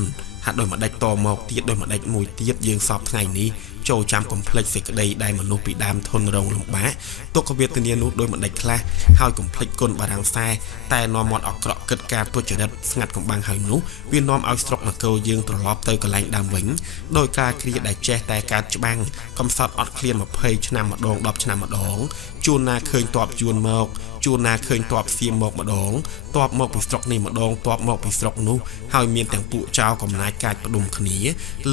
ហាក់ដោយមិនដេចតមកទៀតដោយមិនដេចមួយទៀតយើងសពថ្ងៃនេះចូលចាំកុំភ្លេចសេចក្តីដែលមនុស្សពីដើមធនរងលំបាកទុក្ខវេទនានោះដោយមិនដេចខ្លះហើយកុំភ្លេចគុណបារាំងសែតែនាំមាត់អក្រក់គិតការទុច្ចរិតស្ងាត់កំបាំងហើយនោះវានាំឲ្យស្រុកនគរយើងត្រឡប់ទៅកន្លែងដើមវិញដោយការគ្រាដែលចេះតែកើតច្បាំងកំសត់អត់ឃ្លាន20ឆ្នាំម្ដង10ឆ្នាំម្ដងជួនណាឃើញតបយួនមកជួនណាឃើញតបសៀមមកម្ដងតបមកពីស្រុកនេះម្ដងតបមកពីស្រុកនោះហើយមានទាំងពួកចៅកំណាចកាចផ្ដុំគ្នា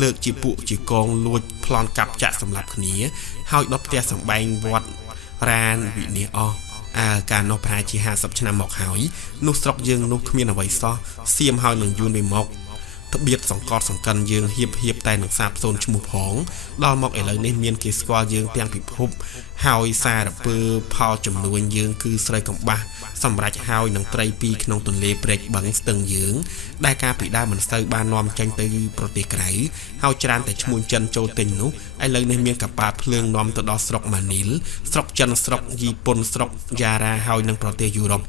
លើកជាពួកជាកងលួចប្លន់កាប់ចាក់សម្លាប់គ្នាហើយដុតផ្ទះសម្បែងវត្តរានវិនិច្ឆ័យអស់ការនោះប្រហែលជា50ឆ្នាំមកហើយនោះស្រុកយើងនោះគ្មានអ្វីសោះសៀមហើយនឹងយួនវាមកត្បៀតសង្កត់សង្កិនយើងហៀបតែនឹងសាបសូន្យឈ្មោះផងដល់មកឥឡូវនេះមានគេស្គាល់យើងទាំងពិភពហើយសារពើផលចំនួនយើងគឺស្រីកំបាស់សម្រាប់ហើយនឹងត្រីពីក្នុងទន្លេព្រែកបឹងស្ទឹងយើងដែលការពីដើមមិនសូវបាននាំចេញទៅប្រទេសក្រៅហើយច្រើនតែឈ្មោះចិនចូលទិញនោះឥឡូវនេះមានកប៉ាល់ភ្លើងនាំទៅដល់ស្រុកម៉ានីលស្រុកចិនស្រុកយីប៉ុនស្រុកយ៉ារ៉ាហើយនឹងប្រទេសយុរ៉ុប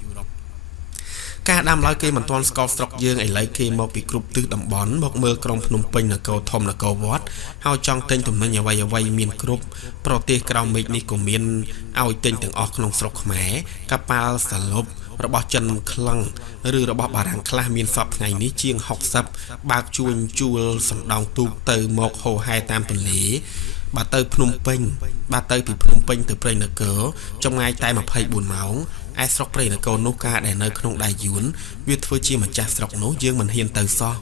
ការដាំឡើយគេមិនទាន់ស្គាល់ស្រុកយើងឥឡូវគេមកពីគ្រប់ទិសតំបន់មកមើលក្រុងភ្នំពេញនគរធំនគរវត្តហើយចង់ទិញទំនិញអ្វីមានគ្រប់ប្រទេសក្រៅមេឃនេះក៏មានឲ្យទិញទាំងអស់ក្នុងស្រុកខ្មែរកប៉ាល់សាលុបរបស់ចិនក្លឹងឬរបស់បារាំងខ្លះមានសពថ្ងៃនេះជាង60បើកជួលសណ្ដោងទូកទៅមកហូរហែតាមទន្លេបាទទៅភ្នំពេញបាទទៅពីភ្នំពេញទៅព្រៃនគរចម្ងាយតែ24ម៉ោងឯស្រុកព្រៃនគរនោះការដែលនៅក្នុងដៃយួនវាធ្វើជាម្ចាស់ស្រុកនោះយើងមិនហ៊ានទៅសោះ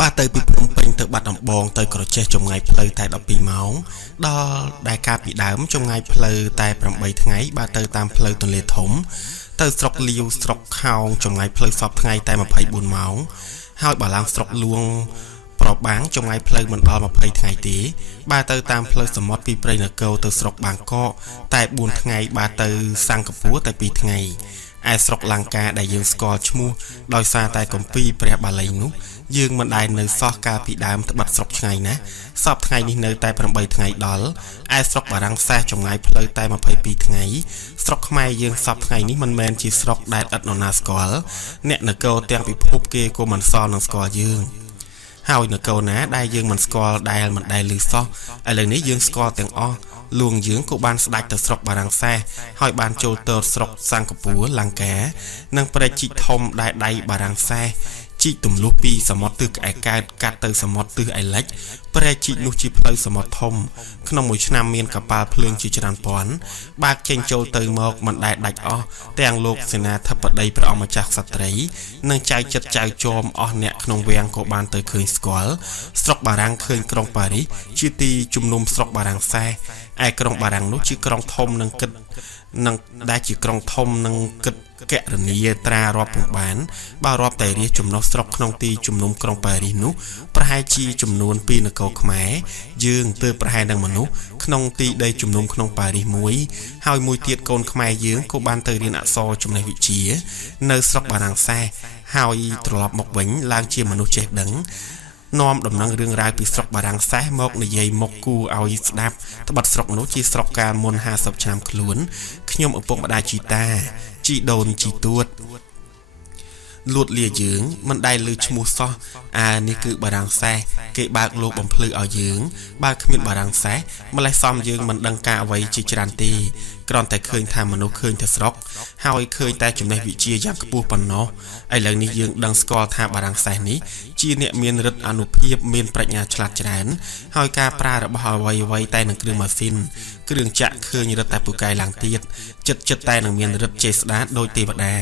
បាទទៅពីភ្នំពេញទៅបាត់ដំបងទៅក្រចេះចម្ងាយផ្លូវតែ12ម៉ោងដល់ដែលការពីដើមចម្ងាយផ្លូវតែ8ថ្ងៃបាទទៅតាមផ្លូវទន្លេធំទៅស្រុកលាវស្រុកខោងចម្ងាយផ្លូវសពថ្ងៃតែ24ម៉ោងហើយបើឡើងស្រុកលួងប្របាំងចម្ងាយផ្លូវមិនដល់20ថ្ងៃទេបាទទៅតាមផ្លូវសមុទ្រពីព្រៃនគរទៅស្រុកបាងកកតែ4ថ្ងៃបាទទៅសិង្ហបុរីតែ2ថ្ងៃឯស្រុកលង្កាដែលយើងស្គាល់ឈ្មោះដោយសារតែគម្ពីរព្រះបាលីនោះយើងមិនដែលនៅសោះកាលពីដើមត្បិតស្រុកឆ្ងាយណាស់សពថ្ងៃនេះនៅតែ8ថ្ងៃដល់ឯស្រុកបារាំងសែសចម្ងាយផ្លូវតែ22ថ្ងៃស្រុកខ្មែរយើងសពថ្ងៃនេះមិនមែនជាស្រុកដែលឥតនរណាស្គាល់អ្នកនគរទាំងពិភពគេក៏មិនសល់នឹងស្គាល់យើងហើយនគរណាដែលយើងមិនស្គាល់ដែលមិនដែលឮសោះឥឡូវនេះយើងស្គាល់ទាំងអស់លួងយើងក៏បានស្ដេចទៅស្រុកបារាំងសែសហើយបានចូលទៅស្រុកសិង្ហបុរីលង្កានិងព្រែកជីកធំដែលដៃបារាំងសែសជីកទម្លុះពីសមុទ្រទិសក្អែកកើតកាត់ទៅសមុទ្រទិសឯលិចព្រែកជីកនោះជាផ្លូវសមុទ្រធំក្នុងមួយឆ្នាំមានកប៉ាល់ភ្លើងជាច្រើនពាន់បើកចេញចូលទៅមកមិនដែលដាច់អស់ទាំងលោកសេនាធិបតីព្រះអង្គម្ចាស់ក្សត្រីនិងចៅចិត្តចៅចោមអស់អ្នកក្នុងវាំងក៏បានទៅឃើញស្គាល់ស្រុកបារាំងឃើញក្រុងប៉ារីសជាទីជំនុំស្រុកបារាំងសែសឯក្រុងបារាំងនោះជាក្រុងធំនឹងគិតនឹងដែលជាក្រុងធំនឹងគិតកណនីត្រារាប់ពុំបានបើរាប់តែរាជចំណុះស្រុកក្នុងទីជំនុំក្រុងប៉ារីសនោះប្រហែលជាចំនួន2នគរខ្មែរយើងទើបប្រហែលនឹងមនុស្សក្នុងទីដីជំនុំក្នុងប៉ារីសមួយហើយមួយទៀតកូនខ្មែរយើងក៏បានទៅរៀនអក្សរចំណេះវិជ្ជានៅស្រុកបារាំងសែសហើយត្រឡប់មកវិញឡើងជាមនុស្សចេះដឹងនាំដំណឹងរឿងរ៉ាវពីស្រុកបារាំងសែសមកនិយាយមកគូឲ្យស្ដាប់ត្បិតស្រុកនោះជាស្រុកកាលមុន50ឆ្នាំខ្លួនខ្ញុំឪពុកម្ដាយជីតាជីដូនជីទួតលួតលាយើងមិនដែលលើឈ្មោះសោះនេះគឺបារាំងសែសគេបើកលោកបំភ្លឺឲ្យយើងបើគ្មានបារាំងសែសម្លេះសំយើងមិនដឹងការអ្វីជាច្រើនទេគ្រាន់តែឃើញថាមនុស្សឃើញតែស្រុកហើយឃើញតែចំណេះវិជ្ជាយ៉ាងខ្ពស់ប៉ុណ្ណោះឥឡូវនេះយើងដឹងស្គាល់ថាបារាំងសែសនេះជាអ្នកមានឫទ្ធិអនុភាពមានប្រាជ្ញាឆ្លាតច្រើនហើយការប្រើរបស់អ្វីតែនឹងគ្រឿងម៉ាស៊ីនគ្រឿងចាក់ឃើញរឹតតែពូកែឡើងទៀតចិត្តតែនឹងមានឫទ្ធិចេស្តាដោយទេវតា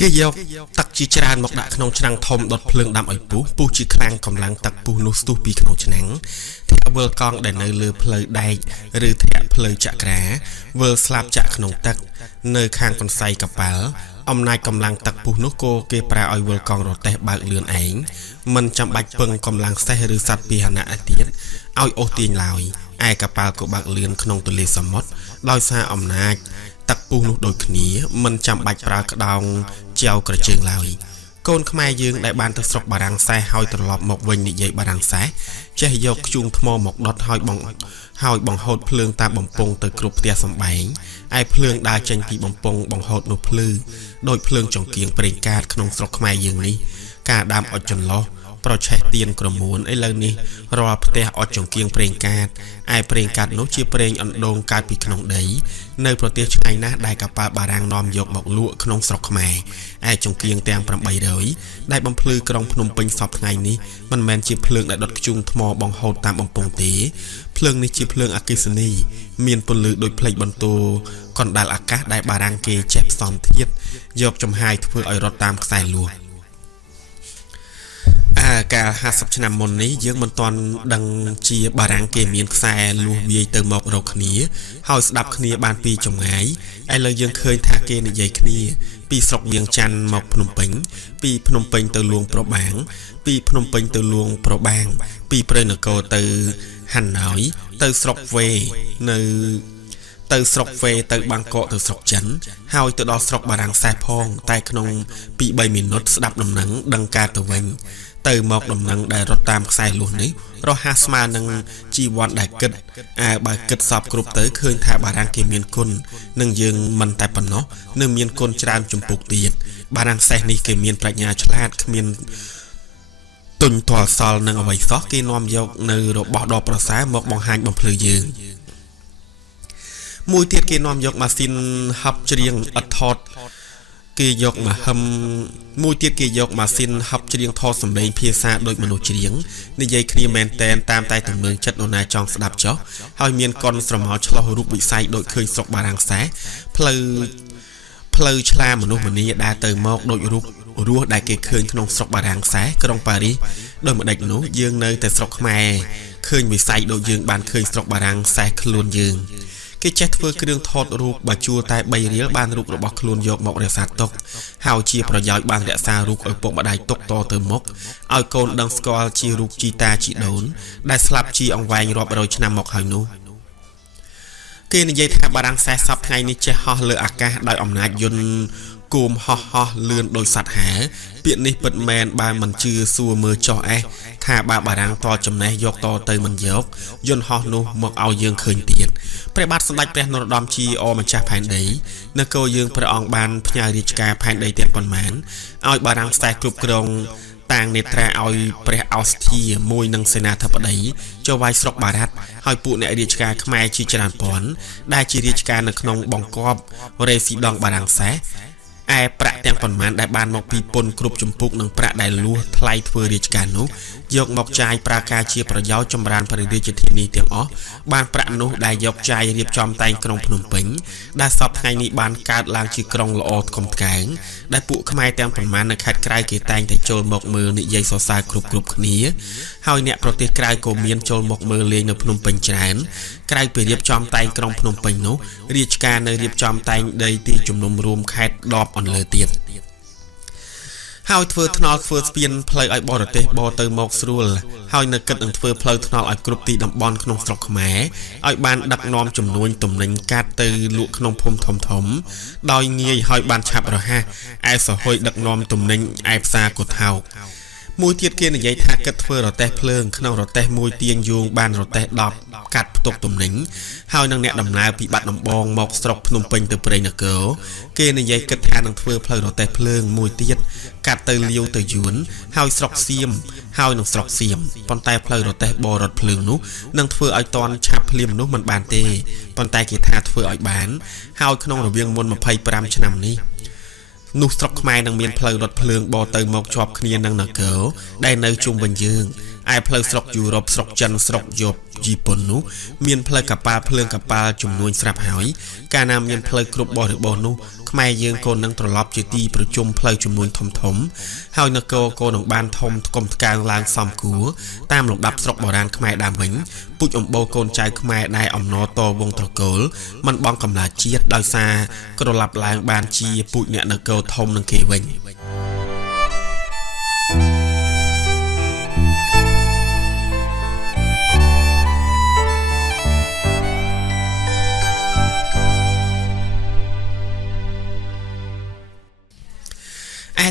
គេយកទឹកជាច្រើនមកដាក់ក្នុងឆ្នាំងធំដុតភ្លើងដាំឲ្យពុះជាខ្លាំងកម្លាំងទឹកពុះនោះស្ទុះពីក្នុងឆ្នាំងធាក់វិលកង់ដែលនៅលើផ្លូវដែកឬធាក់ផ្លូវចក្រាវិលស្លាប់ចាក់ក្នុងទឹកនៅខាងកន្សៃកប៉ាល់អំណាចកម្លាំងទឹកពុះនោះក៏គេប្រើឲ្យវិលកង់រទេះបើកលឿនឯងមិនចាំបាច់ពឹងកម្លាំងសេះឬសត្វពាហនៈទៀតឲ្យអូសទាញឡើយឯកប៉ាល់ក៏បើកលឿនក្នុងទន្លេសមុទ្រដោយសារអំណាចទឹកពុះនោះដូចគ្នាមិនចាំបាច់ប្រើក្តោងចៅក្រជើងឡើយកូនខ្មែរយើងដែលបានទៅស្រុកបារាំងសែសហើយត្រឡប់មកវិញនិយាយបារាំងសែសចេះយកធ្យូងថ្មមកដុតហើយបង្ហូតភ្លើងតាមបំពង់ទៅគ្រប់ផ្ទះសម្បែងឯភ្លើងដើរចេញពីបំពង់បង្ហូតនោះភ្លឺដោយភ្លើងចង្កៀងប្រេងកាតក្នុងស្រុកខ្មែរយើងនេះការដាំអុជចន្លោះប្រឆេះទៀនក្រមួនឥឡូវនេះរាល់ផ្ទះអុជចង្កៀងប្រេងកាតឯប្រេងកាតនោះជាប្រេងអណ្ដូងកើតពីក្នុងដីនៅប្រទេសឆ្ងាយណាស់ដែលកប៉ាល់បារាំងនាំយកមកលក់ក្នុងស្រុកខ្មែរឯចង្កៀងទាំង800ដែលបំភ្លឺក្រុងភ្នំពេញសពថ្ងៃនេះមិនមែនជាភ្លើងដែលដុតធ្យូងថ្មបង្ហូតតាមបំពង់ទេភ្លើងនេះជាភ្លើងអគ្គិសនីមានពន្លឺដូចផ្លេចបន្ទោកណ្ដាលអាកាសដែលបារាំងគេចេះផ្សំធាតុយកចំហាយធ្វើឲ្យរត់តាមខ្សែលួសកាល50ឆ្នាំមុននេះយើងមិនទាន់ដឹងជាបារាំងគេមានខ្សែលួសវាយទៅមករកគ្នាហើយស្ដាប់គ្នាបានពីចម្ងាយឥឡូវយើងឃើញថាគេនិយាយគ្នាពីស្រុកវៀងច័ន្ទមកភ្នំពេញពីភ្នំពេញទៅលួងប្របាំងពីភ្នំពេញទៅលួងប្របាំងពីព្រៃនគរទៅហាណោយទៅស្រុកវេនៅទៅស្រុកវេទៅបាងកកទៅស្រុកចិនហើយទៅដល់ស្រុកបារាំងសែសផងតែក្នុង2-3មីនិតស្ដាប់ដំណឹងដឹងការទៅវិញទៅមកដំណឹងដែលរត់តាមខ្សែលួសនេះរហ័សស្មើនឹងជីវ័នដែលគិតបើគិតសពគ្រប់ទៅឃើញថាបារាំងគេមានគុណនឹងយើងមិនតែប៉ុណ្ណោះនៅមានគុណច្រើនចំពោះទៀតបារាំងសែសនេះគេមានប្រាជ្ញាឆ្លាតគ្មានទុញទាល់សល់នឹងអ្វីសោះគេនាំយកនៅរបស់ដ៏ប្រសើរមកបង្ហាញបំភ្លឺយើងមួយទៀតគេនាំយកម៉ាស៊ីនហັບច្រៀងឥតថត គេយកមកហឹមមួយទៀតគេយកម៉ាស៊ីនហប់ច្រៀងថតសម្លេងភាសាដូចមនុស្សច្រៀងនិយាយគ្នាមែនតែនតាមតែទំនើងចិត្តនរណាចង់ស្ដាប់ចុះហើយមានកុនស្រមោលឆ្លោះរូបវិស័យដូចឃើញស្រុកបារាំងសែផ្លូវឆ្លាមនុស្សម្នាដើរទៅមកដូចរូបរស់ដែលគេឃើញក្នុងស្រុកបារាំងសែក្រុងប៉ារីសដោយម្ដេចនោះយើងនៅតែស្រុកខ្មែរឃើញវិស័យដូចយើងបានឃើញស្រុកបារាំងសែខ្លួនយើងគេចេះធ្វើគ្រឿងថតរូបបើជួលតែ3រៀលបានរូបរបស់ខ្លួនយកមករក្សាទុកហើយជាប្រយោជន៍បានរក្សារូបឲ្យពុកម្ដាយទុកតទៅមុខឲ្យកូនដឹងស្គាល់ជារូបជីតាជីដូនដែលស្លាប់ជាអង្វែងរាប់រយឆ្នាំមកហើយនោះគេនិយាយថាបារាំងសែសពថ្ងៃនេះចេះហោះលើអាកាសដោយអំណាចយន្តគោមហោះលឿនដោយសត្វហាពាក្យនេះពិតមែនបើមិនជឿសួរមើលចោះថាបើបារាំងតចំណេះយកតទៅមិនយកយន្តហោះនោះមកឲ្យយើងឃើញទៀតព្រះបាទសម្ដេចព្រះនរោត្តមជីអម្ចាស់ផែនដីនគរយើងព្រះអង្គបានផ្ញើរាជការផែនដីទាំងប៉ុន្មានឲ្យបារាំងសែគ្រប់គ្រងតាំងនេត្រាឲ្យព្រះអូស្ទ្រាមួយនឹងសេនាធិបតីចូលវាយស្រុកបារ៉ាត់ហើយពួកអ្នករាជការខ្មែរជាច្រើនពាន់ដែលជារាជការនៅក្នុងបង្គាប់រេស៊ីដង់បារាំងសែឯប្រាក់ទាំងប៉ុន្មានដែលបានមកពីពន្ធគ្រប់ចម្ពុកនិងប្រាក់ដែលលួសថ្លៃធ្វើរាជការនោះយកមកចាយប្រើការជាប្រយោជន៍ចម្រើនព្រះរាជធានីទាំងអស់បានប្រាក់នោះដែលយកចាយរៀបចំតែងក្រុងភ្នំពេញដែលសពថ្ងៃនេះបានកើតឡើងជាក្រុងល្អថ្កុំថ្កើងដែលពួកខ្មែរទាំងប៉ុន្មាននៅខេត្តក្រៅគេតែងតែចូលមកមើលនិយាយសរសើរគ្រប់គ្នាហើយអ្នកប្រទេសក្រៅក៏មានចូលមកមើលលេងនៅភ្នំពេញច្រើនក្រៅពីរៀបចំតែងក្រុងភ្នំពេញនោះរាជការនៅរៀបចំតែងដីទីជំនុំរួមខេត្ត10អន្លើទៀតហើយធ្វើថ្នល់ធ្វើស្ពានផ្លូវឲ្យបរទេសបរទៅមកស្រួលហើយនៅគិតនឹងធ្វើផ្លូវថ្នល់ឲ្យគ្រប់ទីតំបន់ក្នុងស្រុកខ្មែរឲ្យបានដឹកនាំចំនួនទំនិញកាត់ទៅលក់ក្នុងភូមិធំដោយងាយហើយបានឆាប់រហ័សឯសហួយដឹកនាំទំនិញឯផ្សារកោថោកមួយទៀតគេនិយាយថាគិតធ្វើរទេះភ្លើងក្នុងរទេះមួយទៀងយងបានរទេះ10កាត់ផ្ទុកទំនិញហើយនឹងអ្នកដំណើរពីបាត់ដំបងមកស្រុកភ្នំពេញទៅព្រៃនគរគេនិយាយគិតថានឹងធ្វើផ្លូវរទេះភ្លើងមួយទៀតកាត់ទៅលាវទៅយួនហើយស្រុកសៀមហើយនឹងស្រុកសៀមប៉ុន្តែផ្លូវរទេះបរត់ភ្លើងនោះនឹងធ្វើឲ្យតនឆាប់ភ្លាមនោះមិនបានទេប៉ុន្តែគេថាធ្វើឲ្យបានហើយក្នុងរវាងមុន25ឆ្នាំនេះនោះស្រុកខ្មែរនឹងមានផ្លូវរថភ្លើងបរទៅមកជាប់គ្នានឹងនគរដែលនៅជុំវិញយើងឯផ្លូវស្រុកយុរ៉ុបស្រុកចិនស្រុកយប៉ុននោះមានផ្លូវកប៉ាល់ភ្លើងកប៉ាល់ចំនួនស្រាប់ហើយកាលណាមានផ្លូវគ្រប់បរិបទនោះខ្មែរយើងក៏នឹងត្រឡប់ជាទីប្រជុំផ្លូវចំនួនធំហើយនគរក៏នឹងបានធំថ្កុំថ្កើងឡើងសមគួរតាមលំដាប់ស្រុកបុរាណខ្មែរដើមវិញពូជអម្បូរកូនចៅខ្មែរដែលអំណរតវងត្រកូលមិនបងកំណើតជាតិដោយសារក្រឡាប់ឡើងបានជាពូជអ្នកនគរធំនឹងគេវិញ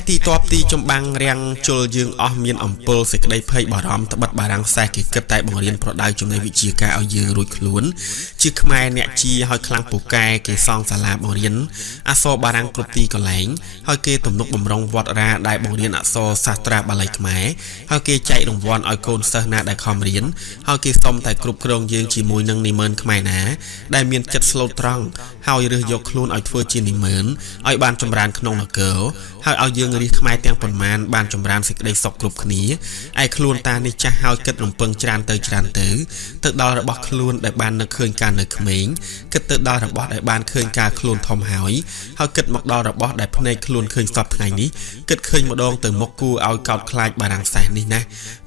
ទីតបទីចំបាំងរាំងជុលយើងអស់មានអំពិលសេចក្តីភ័យបារម្ភត្បិតបារាំងសែគេគិតតែបង្រៀនប្រដៅចំណេះវិជ្ជាការឲ្យយើងរួចខ្លួនជាខ្មែរអ្នកជាឲ្យខ្លាំងពូកែគេសង់សាលាបង្រៀនអក្សរបារាំងគ្រប់ទីកន្លែងហើយគេទំនុកបំរុងវត្តរាដែលបង្រៀនអក្សរសាស្ត្រាបាលីខ្មែរហើយគេចែករង្វាន់ឲ្យកូនសិស្សណាដែលខំរៀនហើយគេសុំតែគ្រប់គ្រងយើងជាមួយនឹងនិមឺនខ្មែរណាដែលមានចិត្តស្លូតត្រង់ហើយរើសយកខ្លួនឲ្យធ្វើជានិមឺនឲ្យបានចម្រើនក្នុងនគរហើយឲ្យយើងរាជខ្មែរទាំងប៉ុន្មានបានចម្រើនសេចក្តីសុខគ្រប់គ្នាឯខ្លួនតានេះចាស់ហើយគិតរំពឹងច្រើនទៅដល់របស់ខ្លួនដែលបាននឹកឃើញការនៅក្មេងគិតទៅដល់របស់ដែលបានឃើញការខ្លួនធំហើយគិតមកដល់របស់ដែលភ្នែកខ្លួនឃើញសពថ្ងៃនេះគិតឃើញម្ដងទៅមុខគួរឲ្យកោតខ្លាចបារាំងសែននេះណា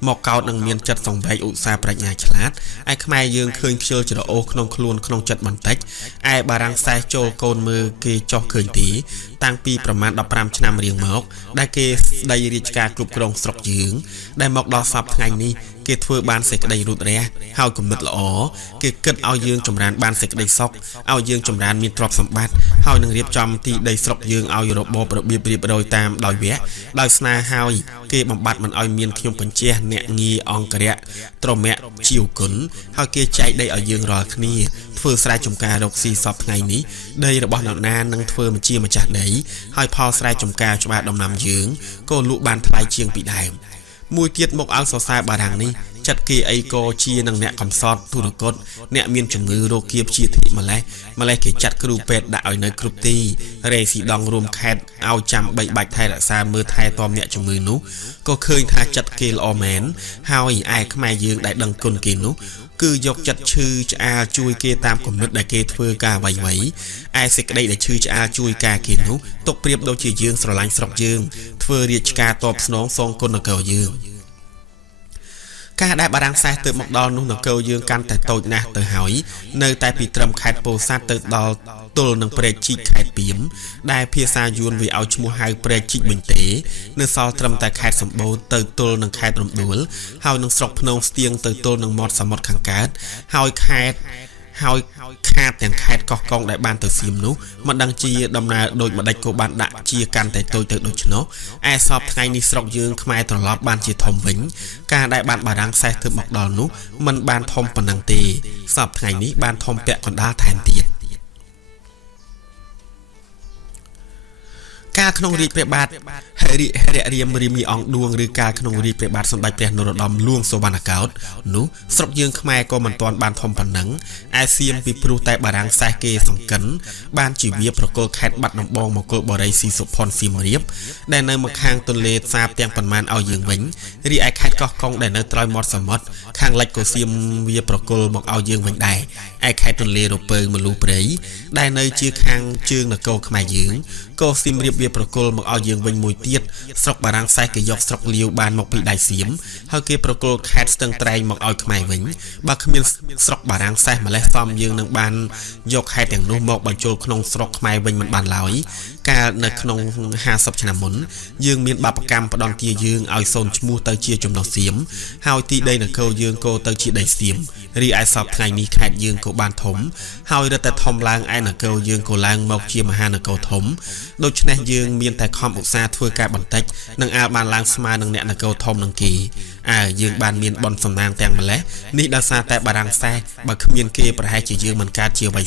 មកកោតនឹងមានចិត្តសង្វេគឧស្សាហ៍ប្រាជ្ញាឆ្លាតឯខ្មែរយើងឃើញខ្ជិលច្រអូសក្នុងខ្លួនក្នុងចិត្តបន្តិចឯបារាំងសែចូលកូនមើលគេចោះឃើញទីតាំងពីប្រមាណ15ឆ្នាំរៀងមកដែលគេស្ដីរាជការគ្រប់គ្រងស្រុកយើងដែលមកដល់សពថ្ងៃនេះគេធ្វើបានសេចក្តីរូតរះហើយគំនិតល្អគេគិតឲ្យយើងចម្រើនបានសេចក្តីសុខឲ្យយើងចម្រើនមានទ្រព្យសម្បត្តិហើយនឹងរៀបចំទីដីស្រុកយើងឲ្យរបបរបៀបរៀបរយតាមដោយវគ្គដោយស្នេហ៍ហើយគេបំបត្តិមិនឲ្យមានខ្ញុំបញ្ជាអ្នកងារអង្គរៈត្រមៈជីវគុណហើយគេចែកដីឲ្យយើងរាល់គ្នាធ្វើស្រែចម្ការរកស៊ីសពថ្ងៃនេះដីរបស់អ្នកណានឹងធ្វើជាម្ចាស់ដីហើយផលស្រែចម្ការច្បារដំណាំយើងក៏លក់បានថ្លៃជាងពីដើមមួយទៀតមកឲ្យសរសើរបារាំងនេះ จัดเกไอโกชีนังเนี่ยคำซอดทุรกฎเนี่ยมีนจมือโรเกียบชีทิมาเลยเกจัดครูเป็ดด่าเอาในครูตีเรสีดองรวมแคดเอาจำใบใบไทยรักษามือไทยตอมเนี่ยจมือนุก็เคยทาจัดเกลอแมนฮาวไอขมายยืงได้ดังกลเกนุคือยกจัดชื่อจะอาจุยเกตามกำหนดได้เกเทือกาไว้ไอเสกได้ชื่อจะอาจุยกาเกนุตกเปรียบโดยชื่อยืงสลายสระยืงเทือเรียกกาตอบสนองทรงคนเก่ายืงการได้บารังไซเติมหมกดอลนุ่งเกลยืงกันแต่โตนะเตอหอยเนยแต่ปีตรมไข่โปซาเติดอลตุลนังเปรจิไข่ปีมได้เพียซายูนวิเอาชมูไฮเปรจิบินเตเนื้อซอลตรมแต่ไข่สมบูรณ์เติตุลนังไข่ตรมดูลเฮานังสกพนงสเตียงเติตุลนังมอดสมดขังการ์ดเฮาไข่เฮาขาดอย่างไข่กอกองได้บานเตอซีมนุมันดังจีดำนาโดยมาได้โกบานดะจีกันแต่โตเติโดยชโนไอสอบไงนิสรกยืงขมายตลอดบานจีทอมวิงการได้บานบารังไซเติมหมกดอลนุมันบานทอมปนังตีสอบไงนี้บานทอมเปะก่อนด้าแทนเตียนการขนมรีเปรบาทเฮริเรียมริมีองดวงหรือการขนมรีเปรบาทสมบัติเปลี่ยนนรดมล่วงโซบานากาดนุสรบยืงขมายก็มันตอนบานทอมปันนังไอเซียมปีปรูแต่บารังไซเกสังกันบานจีเวียประกอบแคดบัดน้ำบองมกบอไรซีสุพรฟิมเรียบได้ในมาข้างตนเลซาเตียงปันมันเอายืงวิงรีไอแคดก็กองได้ในตรอยมอดสมดข้างเล็กก็เซียมเวียประกอบมกเอายืงวิงได้ไอแคดตนเลโรเปิงมาลูเปรย์ได้ในเชื่อข้างจึงนักโกขมายยืงก็ซิมเรียบเวียประกอบมกเอายืงวิงมวยเตียดสรบบารังไซเกยกสรบเลียวบานมกปีได้เสียมเฮาเกประกอบแคดสตังไตรมกเอาขมายวิงบาขมิ้นสรบบารังไซมาและซ้อมยืงนังบานยกแคดอย่างนุ่มมกบรรจุขนมสรบขมายวิงมันบานลอยการในขนม50 ชนะมุนยืงมีบาปกรรมประดอนเตียยืงเอาโซนชมูเตอร์เชียจุ่มดอกเสียมเฮาตีได้นักเกลยืงโกเตอร์เชียได้เสียมรีไอสอบไงนี้แคดยืงโกบานถมเฮาได้แต่ทอมล้างไอนักเกลยืงโกล้างมกเชียมหานักเกลถมโดยชนะยืงมีแต่คอมอุตสาห์ทั่วการบันทึกนังอาบานล้างสมานังเนนักเกลถมนังกียืงบานมีนบอลสำนางแตงมาแล้วนี่ดาซาแต่บารังไซบาขมิ้นเกประให้จียืงมันการเชียวไว้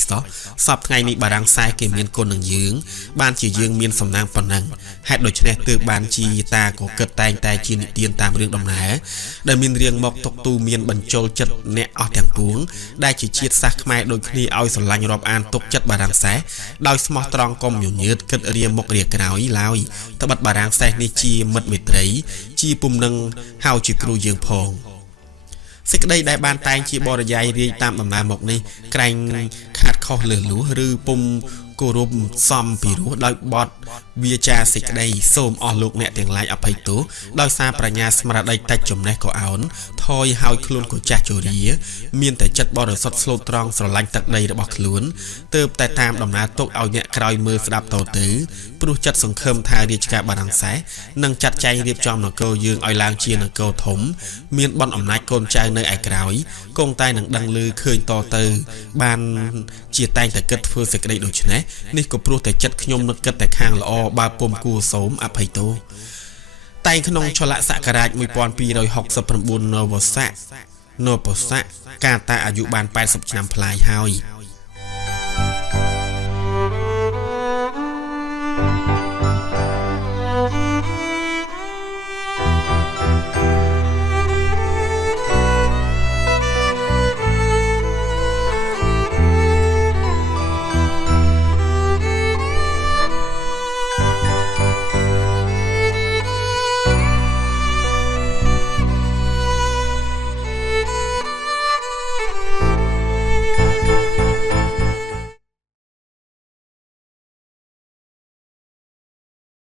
สอบไงนี้บารังไซเกมีนโกนังยืงบานจียืงมีนสำนางปนังให้โดยชนะตือบานจีตาก็เกิดแต่จีนิเตียนตามเรื่องดำนาได้มีนเรียงมกตกตูมีนบรรโจลจัดเนะออกแตงปวงได้จีเชียดซักไม้โดยคณีเอาสลังรอบอ่านตกจัดบารังไซโดยสมอตรองกลมอยู่ยืดเกิดเรียงมกเรียกราวอีลาวตบัดบารังไซในจีมัดเมตรัยจีปุ่มนังเฮาจีครูยืงพองสิกได้บานแตงจีบอรยายเรียตามดำนาหมกนี้ไกรงขาดข้อเหลือหรือหรือปุ่มกูรุมซอมปีรู้โดยบอดเวียจาสิกได้โสมออลูกเนี่ยเตียงไล่อภัยตัวโดยซาปรัญญาสมรได้แต่จมในก่อเอาทอยหายคลุนกุจ่าโจรีมีนแต่จัดบอดสดสโลตรองสลังตักใดระบอกคลุนเติบแต่ตามดำนาตกเอาเนี่ยกลายมือสดับโตตื้อปลุกจัดสงคมทายเรียกกาบารังแสนังจัดใจเรียบจอมนักเกลยืงอ้อยลางเชียนักเกลถมมีนบอลอำนาจโกนใจในไอกราวกงใต้หนังดังลือเคยต่อเตอบานเจียแตงแต่เกิดเพื่อสิกได้โดยชนะนี่ก็ปลุกแต่จัดขยมนักเกิดแต่ข้างละอบาปมกูโสมอภัยโตไตขนมชละสักการะมวยปอนปีโดย60 นวสะการตาอายุบาน80 ชนพลายเฮา